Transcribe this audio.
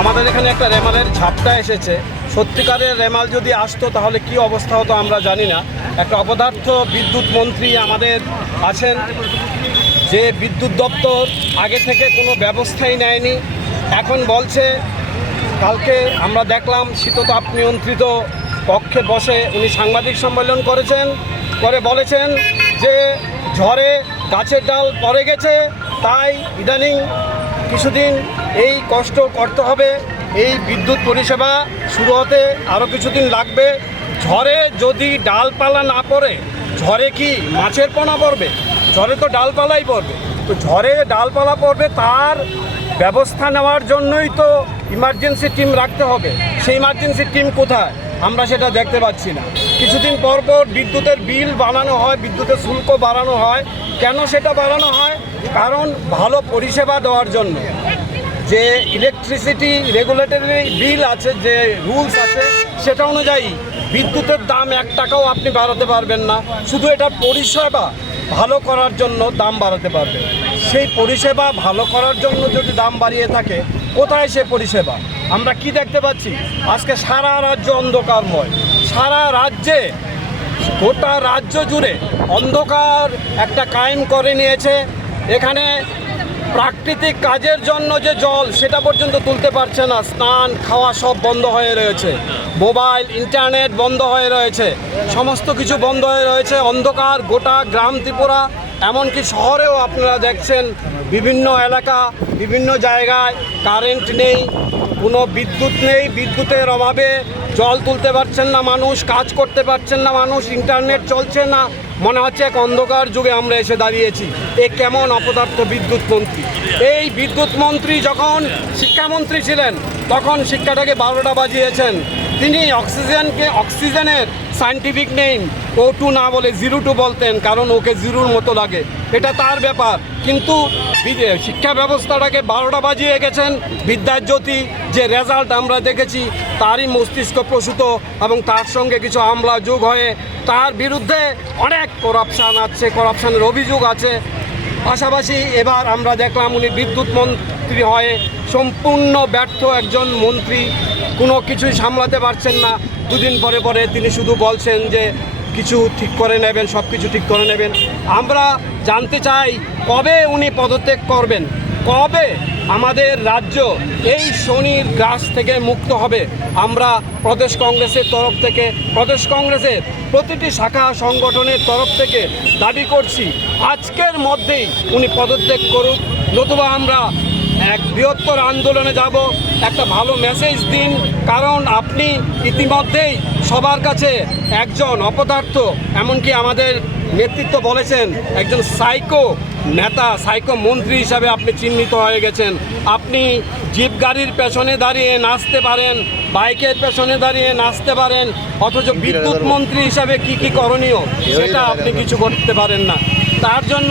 আমাদের এখানে একটা রেমালের ঝাপটা এসেছে সত্যিকারের রেমাল যদি আসতো তাহলে কি অবস্থা হতো আমরা জানি না একটা অপদার্থ বিদ্যুৎ মন্ত্রী আমাদের আছেন যে বিদ্যুৎ দপ্তর আগে থেকে কোনো ব্যবস্থাই নেয়নি এখন বলছে কালকে আমরা দেখলাম শীততাপ নিয়ন্ত্রিত কক্ষে বসে উনি সাংবাদিক সম্মেলন করেছেন করে বলেছেন যে ঝড়ে গাছের ডাল পড়ে গেছে তাই ইদানিং কিছুদিন এই কষ্ট করতে হবে এই বিদ্যুৎ পরিষেবা শুরু হতে আরও কিছুদিন লাগবে ঝড়ে যদি ডালপালা না পড়ে ঝড়ে কি মাছের পোনা পড়বে ঝড়ে তো ডালপালাই পড়বে তো ঝড়ে ডালপালা পড়বে তার ব্যবস্থা নেওয়ার জন্যই তো ইমার্জেন্সি টিম রাখতে হবে সেই ইমার্জেন্সি টিম কোথায় আমরা সেটা দেখতে পাচ্ছি না কিছুদিন পর পর বিদ্যুতের বিল বানানো হয় বিদ্যুতের শুল্ক বাড়ানো হয় কেন সেটা বাড়ানো হয় কারণ ভালো পরিষেবা দেওয়ার জন্য যে ইলেকট্রিসিটি রেগুলেটরি বিল আছে যে রুলস আছে সেটা অনুযায়ী বিদ্যুতের দাম এক টাকাও আপনি বাড়াতে পারবেন না শুধু এটার পরিষেবা ভালো করার জন্য দাম বাড়াতে পারবেন সেই পরিষেবা ভালো করার জন্য যদি দাম বাড়িয়ে থাকে কোথায় সে পরিষেবা আমরা কি দেখতে পাচ্ছি আজকে সারা রাজ্য অন্ধকারময় সারা রাজ্যে গোটা রাজ্য জুড়ে অন্ধকার একটা কায়েম করে নিয়েছে এখানে প্রাকৃতিক কাজের জন্য যে জল সেটা পর্যন্ত তুলতে পারছে না স্নান খাওয়া সব বন্ধ হয়ে রয়েছে মোবাইল ইন্টারনেট বন্ধ হয়ে রয়েছে সমস্ত কিছু বন্ধ হয়ে রয়েছে অন্ধকার গোটা গ্রাম ত্রিপুরা এমনকি শহরেও আপনারা দেখছেন বিভিন্ন এলাকা বিভিন্ন জায়গায় কারেন্ট নেই কোনো বিদ্যুৎ নেই বিদ্যুতের অভাবে জল তুলতে পারছেন না মানুষ কাজ করতে পারছেন না মানুষ ইন্টারনেট চলছে না মনে হচ্ছে এক অন্ধকার যুগে আমরা এসে দাঁড়িয়েছি এ কেমন অপদার্থ বিদ্যুৎ মন্ত্রী এই বিদ্যুৎ মন্ত্রী যখন শিক্ষামন্ত্রী ছিলেন তখন শিক্ষাটাকে বারোটা বাজিয়েছেন তিনি অক্সিজেনকে অক্সিজেনের সায়েন্টিফিক নেম ও টু না বলে জিরো টু বলতেন কারণ ওকে জিরোর মতো লাগে এটা তার ব্যাপার কিন্তু শিক্ষা ব্যবস্থাটাকে বারোটা বাজিয়ে গেছেন বিদ্যার জ্যোতি যে রেজাল্ট আমরা দেখেছি তারই মস্তিষ্ক প্রসূত এবং তার সঙ্গে কিছু আমলা যোগ হয়ে তার বিরুদ্ধে অনেক করাপশান আছে করাপশানের অভিযোগ আছে পাশাপাশি এবার আমরা দেখলাম উনি বিদ্যুৎ মন্ত্রী মন্ত্রী হয়ে সম্পূর্ণ ব্যর্থ একজন মন্ত্রী কোনো কিছুই সামলাতে পারছেন না দুদিন পরে পরে তিনি শুধু বলছেন যে কিছু ঠিক করে নেবেন সব কিছু ঠিক করে নেবেন আমরা জানতে চাই কবে উনি পদত্যাগ করবেন কবে আমাদের রাজ্য এই শনির গ্রাস থেকে মুক্ত হবে আমরা প্রদেশ কংগ্রেসের তরফ থেকে প্রদেশ কংগ্রেসের প্রতিটি শাখা সংগঠনের তরফ থেকে দাবি করছি আজকের মধ্যেই উনি পদত্যাগ করুক নতুবা আমরা এক বৃহত্তর আন্দোলনে যাব একটা ভালো মেসেজ দিন কারণ আপনি ইতিমধ্যেই সবার কাছে একজন অপদার্থ এমনকি আমাদের নেতৃত্ব বলেছেন একজন সাইকো নেতা সাইকো মন্ত্রী হিসাবে আপনি চিহ্নিত হয়ে গেছেন আপনি জিপ গাড়ির পেছনে দাঁড়িয়ে নাচতে পারেন বাইকের পেছনে দাঁড়িয়ে নাচতে পারেন অথচ বিদ্যুৎ মন্ত্রী হিসাবে কি কি করণীয় সেটা আপনি কিছু করতে পারেন না তার জন্য